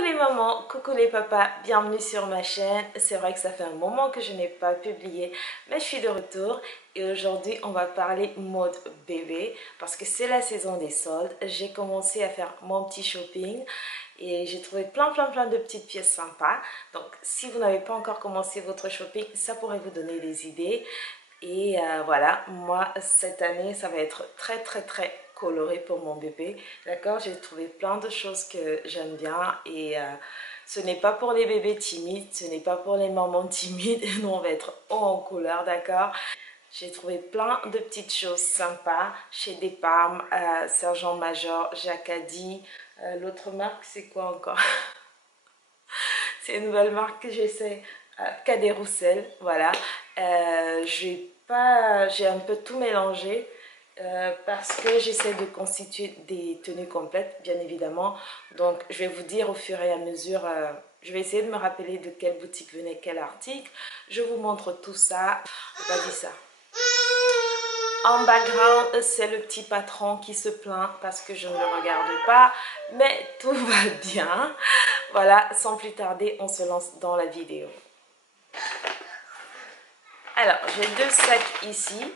Coucou les mamans, coucou les papas, bienvenue sur ma chaîne. C'est vrai que ça fait un moment que je n'ai pas publié, mais je suis de retour et aujourd'hui on va parler mode bébé parce que c'est la saison des soldes. J'ai commencé à faire mon petit shopping et j'ai trouvé plein de petites pièces sympas. Donc si vous n'avez pas encore commencé votre shopping, ça pourrait vous donner des idées. Et voilà, moi cette année ça va être très coloré pour mon bébé. D'accord, j'ai trouvé plein de choses que j'aime bien et ce n'est pas pour les bébés timides, ce n'est pas pour les mamans timides. Nous on va être haut en couleur, d'accord. J'ai trouvé plein de petites choses sympas chez Desparmes, Sergent Major, Jacadi. L'autre marque c'est quoi encore? C'est une nouvelle marque que j'essaie. Cadet Roussel, voilà. J'ai un peu tout mélangé parce que j'essaie de constituer des tenues complètes, bien évidemment. Donc, je vais vous dire au fur et à mesure, je vais essayer de me rappeler de quelle boutique venait quel article. Je vous montre tout ça. J'ai pas dit ça. En background, c'est le petit patron qui se plaint parce que je ne le regarde pas, mais tout va bien. Voilà, sans plus tarder, on se lance dans la vidéo. Alors, j'ai deux sacs ici,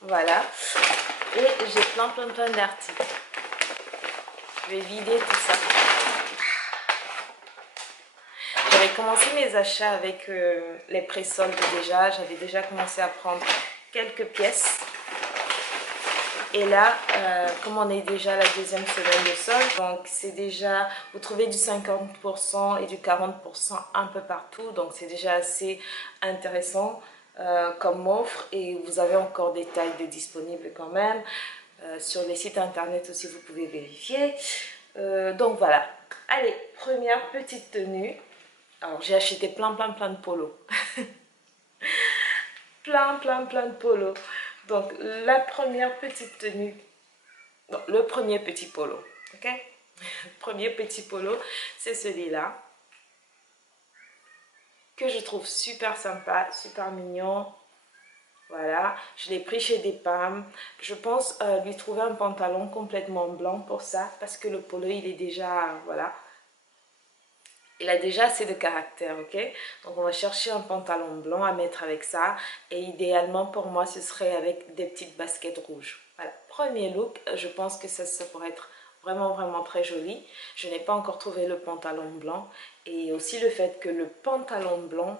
voilà, et j'ai plein d'articles. Je vais vider tout ça. J'avais commencé mes achats avec les pré-soldes déjà, j'avais déjà commencé à prendre quelques pièces. Et là, comme on est déjà à la deuxième semaine de solde, donc c'est déjà, vous trouvez du 50% et du 40% un peu partout, donc c'est déjà assez intéressant comme offre et vous avez encore des tailles de disponibles quand même. Sur les sites internet aussi, vous pouvez vérifier. Donc voilà. Allez, première petite tenue. Alors j'ai acheté plein de polos. plein de polos. Donc, la première petite tenue, non, le premier petit polo, ok? Le premier petit polo, c'est celui-là, que je trouve super sympa, super mignon. Voilà, je l'ai pris chez Desparmes. Je pense lui trouver un pantalon complètement blanc pour ça, parce que le polo, il est déjà, voilà, il a déjà assez de caractère, ok? Donc on va chercher un pantalon blanc à mettre avec ça. Et idéalement pour moi, ce serait avec des petites baskets rouges. Voilà, premier look, je pense que ça pourrait être vraiment très joli. Je n'ai pas encore trouvé le pantalon blanc. Et aussi le fait que le pantalon blanc,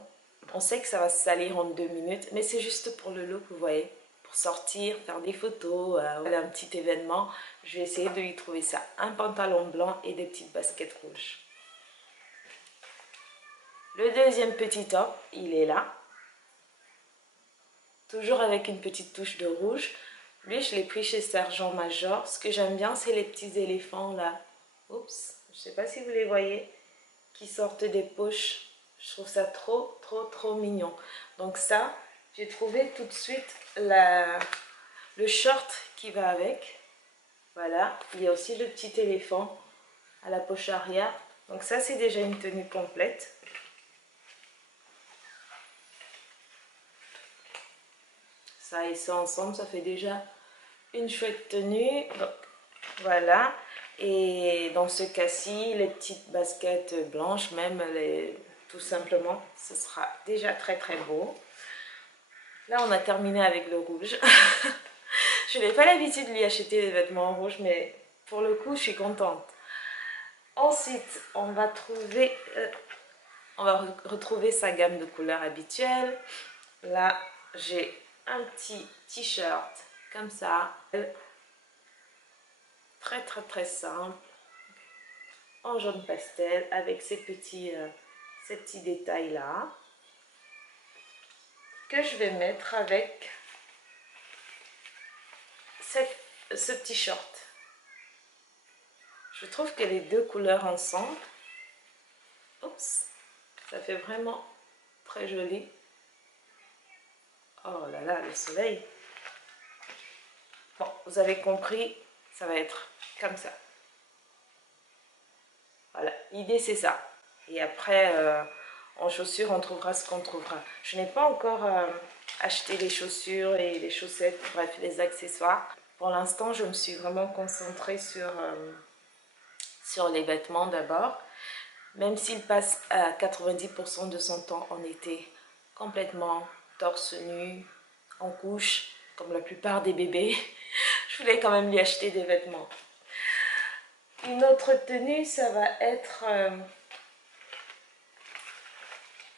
on sait que ça va se salir en 2 minutes. Mais c'est juste pour le look, vous voyez. Pour sortir, faire des photos, un petit événement. Je vais essayer de lui trouver ça. Un pantalon blanc et des petites baskets rouges. Le deuxième petit top, il est là. Toujours avec une petite touche de rouge. Lui, je l'ai pris chez Sergent Major. Ce que j'aime bien, c'est les petits éléphants là. Oups, je ne sais pas si vous les voyez. Qui sortent des poches. Je trouve ça trop mignon. Donc ça, j'ai trouvé tout de suite le short qui va avec. Voilà. Il y a aussi le petit éléphant à la poche arrière. Donc ça, c'est déjà une tenue complète. Ça et ça ensemble, ça fait déjà une chouette tenue. Donc, voilà. Et dans ce cas-ci, les petites baskets blanches, même tout simplement, ce sera déjà très beau. Là, on a terminé avec le rouge. Je n'ai pas l'habitude de lui acheter des vêtements rouges, mais pour le coup, je suis contente. Ensuite, on va retrouver sa gamme de couleurs habituelle. Là, j'ai un petit t-shirt comme ça, très simple, en jaune pastel avec ces petits détails là que je vais mettre avec ce petit short. Je trouve que les deux couleurs ensemble, oups, ça fait vraiment très joli. Oh là là, le soleil. Bon, vous avez compris, ça va être comme ça. Voilà, l'idée c'est ça. Et après, en chaussures, on trouvera ce qu'on trouvera. Je n'ai pas encore acheté les chaussures et les chaussettes, bref, les accessoires. Pour l'instant, je me suis vraiment concentrée sur les vêtements d'abord. même s'il passe à 90% de son temps en été, complètement torse nu, en couche, comme la plupart des bébés. Je voulais quand même lui acheter des vêtements. Une autre tenue, ça va être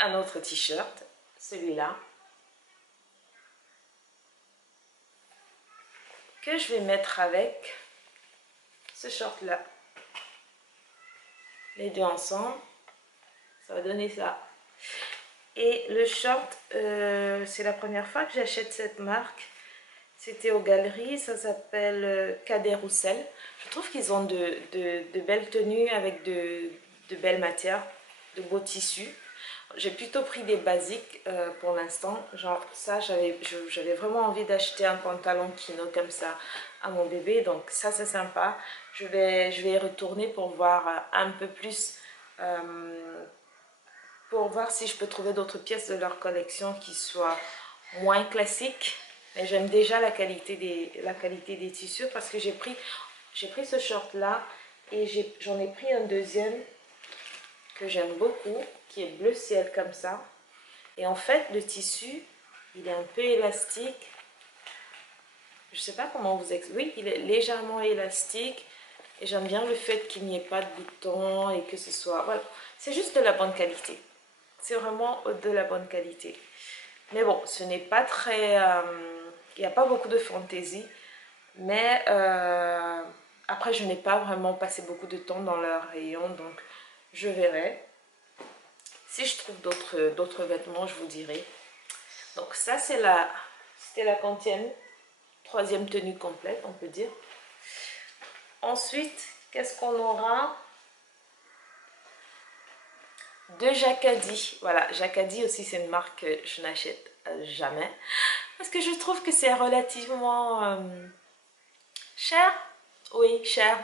un autre t-shirt, celui-là, que je vais mettre avec ce short-là. Les deux ensemble, ça va donner ça. Et le short, c'est la première fois que j'achète cette marque. C'était aux Galeries, ça s'appelle Cadet Roussel. Je trouve qu'ils ont de belles tenues avec de belles matières, de beaux tissus. J'ai plutôt pris des basiques pour l'instant. Genre ça, j'avais vraiment envie d'acheter un pantalon kino comme ça à mon bébé. Donc ça, c'est sympa. Je vais y retourner pour voir un peu plus, pour voir si je peux trouver d'autres pièces de leur collection qui soient moins classiques. Mais j'aime déjà la qualité des tissus parce que j'ai pris ce short là et j'en ai pris un deuxième que j'aime beaucoup, qui est bleu ciel comme ça. Et en fait, le tissu, il est un peu élastique. Je sais pas comment vous expliquer. Oui, il est légèrement élastique. Et j'aime bien le fait qu'il n'y ait pas de boutons et que ce soit... Voilà, c'est juste de la bonne qualité. C'est vraiment de la bonne qualité. Mais bon, ce n'est pas très... il n'y a pas beaucoup de fantaisie. Mais après, je n'ai pas vraiment passé beaucoup de temps dans leur rayon. Donc, je verrai. Si je trouve d'autres vêtements, je vous dirai. Donc ça, c'était la troisième tenue complète, on peut dire. Ensuite, qu'est-ce qu'on aura? De Jacadi. Voilà, Jacadi aussi, c'est une marque que je n'achète jamais. Parce que je trouve que c'est relativement cher. Oui, cher.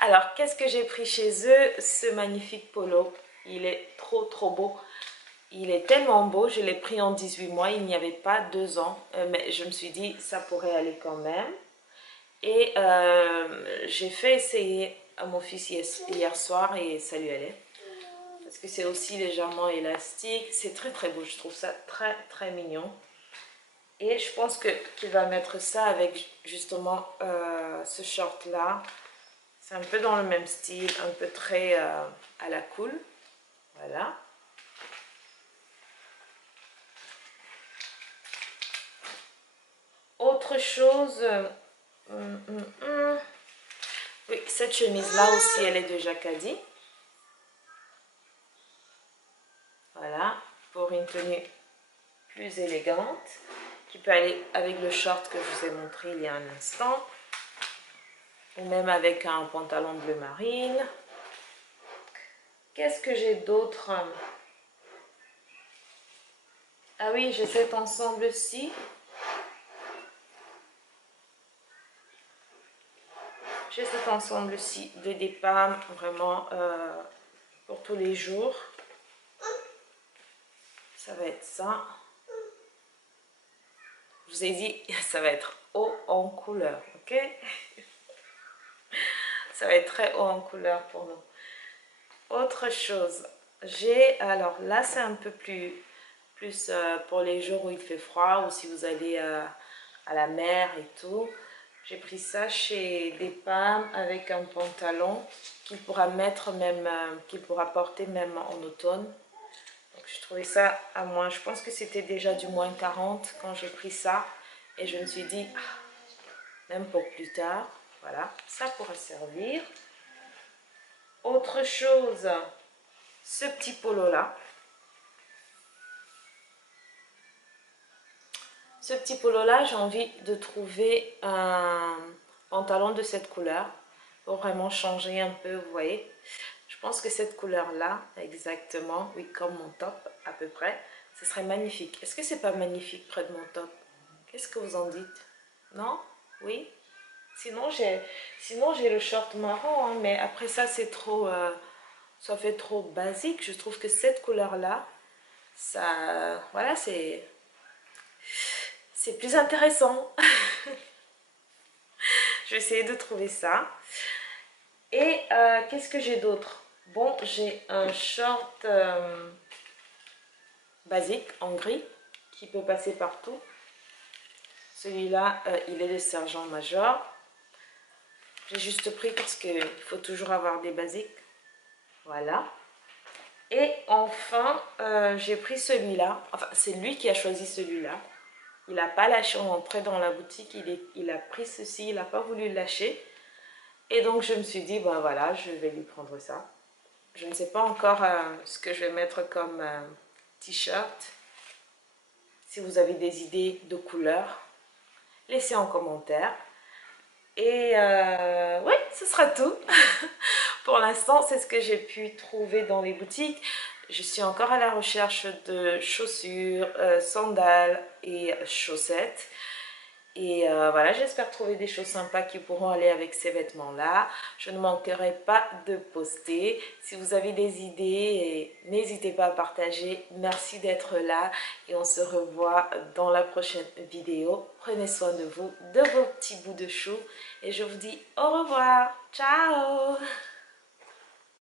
Alors, qu'est-ce que j'ai pris chez eux? Ce magnifique polo. Il est trop beau. Il est tellement beau. Je l'ai pris en 18 mois. Il n'y avait pas 2 ans. Mais je me suis dit, ça pourrait aller quand même. Et j'ai fait essayer à mon fils hier soir et ça lui allait. Parce que c'est aussi légèrement élastique. C'est très beau. Je trouve ça très mignon. Et je pense qu'il va mettre ça avec justement ce short là. C'est un peu dans le même style, un peu très à la cool. Voilà. Autre chose, oui, cette chemise là aussi, elle est de Jacadi. Voilà, pour une tenue plus élégante, qui peut aller avec le short que je vous ai montré il y a un instant, ou même avec un pantalon bleu marine. Qu'est-ce que j'ai d'autre? Ah oui, j'ai cet ensemble-ci. J'ai cet ensemble-ci de départ, vraiment pour tous les jours. Ça va être ça. Je vous ai dit, ça va être haut en couleur, ok? Ça va être très haut en couleur pour nous. Autre chose, alors là c'est un peu plus pour les jours où il fait froid ou si vous allez à la mer et tout. J'ai pris ça chez Despam avec un pantalon qu'il pourra mettre même, qu'il pourra porter même en automne. Donc je trouvais ça à moins, je pense que c'était déjà du moins 40 quand j'ai pris ça. Et je me suis dit, même pour plus tard, voilà, ça pourra servir. Autre chose, ce petit polo là. Ce petit polo là, j'ai envie de trouver un pantalon de cette couleur pour vraiment changer un peu, vous voyez. Je pense que cette couleur là, exactement, oui, comme mon top à peu près, ce serait magnifique. Est-ce que c'est pas magnifique près de mon top? Qu'est-ce que vous en dites? Non? Oui? Sinon j'ai le short marron, hein, mais après ça c'est trop, ça fait trop basique. Je trouve que cette couleur là, ça, voilà, c'est plus intéressant. Je vais essayer de trouver ça. Et qu'est-ce que j'ai d'autre? Bon, j'ai un short basique en gris qui peut passer partout. Celui-là, il est de sergent-major. J'ai juste pris parce qu'il faut toujours avoir des basiques. Voilà. Et enfin, j'ai pris celui-là. Enfin, c'est lui qui a choisi celui-là. Il n'a pas lâché en entrée dans la boutique. Il a pris ceci, il n'a pas voulu le lâcher. Et donc, je me suis dit, ben voilà, je vais lui prendre ça. Je ne sais pas encore ce que je vais mettre comme t-shirt. Si vous avez des idées de couleurs, laissez en commentaire. Et oui, ce sera tout. Pour l'instant, c'est ce que j'ai pu trouver dans les boutiques. Je suis encore à la recherche de chaussures, sandales et chaussettes. Et voilà, j'espère trouver des choses sympas qui pourront aller avec ces vêtements-là. Je ne manquerai pas de poster. Si vous avez des idées, n'hésitez pas à partager. Merci d'être là et on se revoit dans la prochaine vidéo. Prenez soin de vous, de vos petits bouts de chou et je vous dis au revoir. Ciao!